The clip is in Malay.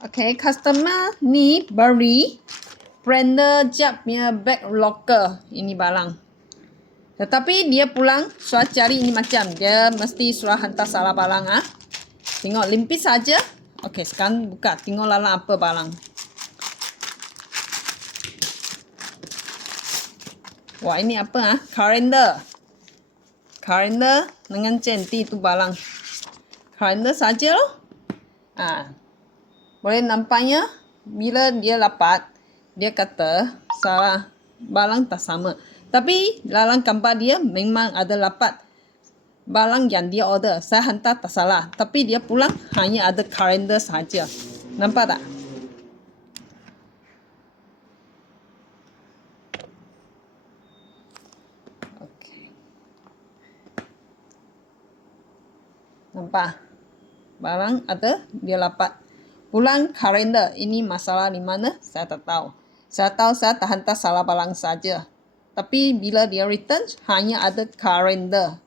Okay, customer ni beri Brenda Jap punya bag locker ini barang. Tetapi dia pulang suruh cari ini macam. Dia mesti suruh hantar salah barang ah. Tengok limpis saja. Okey, sekarang buka. Tengok lalang apa barang. Wah, ini apa ah? Kalender. Kalender dengan cantik tu barang. Kalender saja loh. Ah. Boleh nampaknya bila dia dapat, dia kata salah barang tak sama. Tapi dalam gambar dia memang ada dapat barang yang dia order. Saya hantar tak salah. Tapi dia pulang hanya ada kalender saja. Nampak tak? Okay. Nampak? Barang ada, dia dapat. Pulang kalender. Ini masalah di mana? Saya tak tahu. Saya tahu saya tak hantar salah barang saja. Tapi bila dia return, hanya ada kalender.